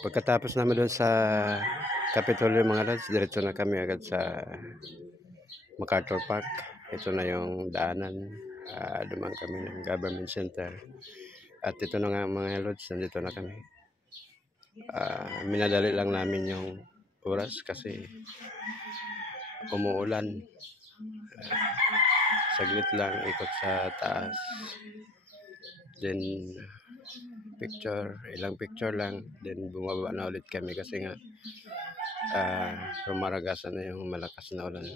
Pagkatapos namin doon sa Capitolio mga lads, diretso na kami agad sa MacArthur Park. Ito na yung daanan. Dumaan kami ng Government Center. At ito na nga mga lods, nandito na kami. Minadali lang namin yung oras kasi umuulan. Saglit lang, ikot sa taas. Then ilang picture lang, then bumaba na ulit kami kasi nga rumaragasan na yung malakas na ulan.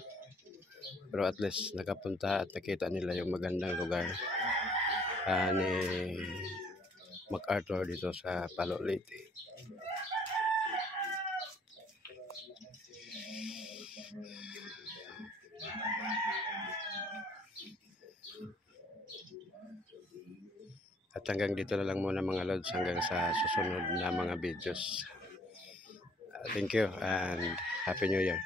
Pero at least nakapunta at nakita nila yung magandang lugar ni MacArthur dito sa Palo Leyte. At hanggang dito na lang muna mga lods, hanggang sa susunod na mga videos. Thank you and Happy New Year.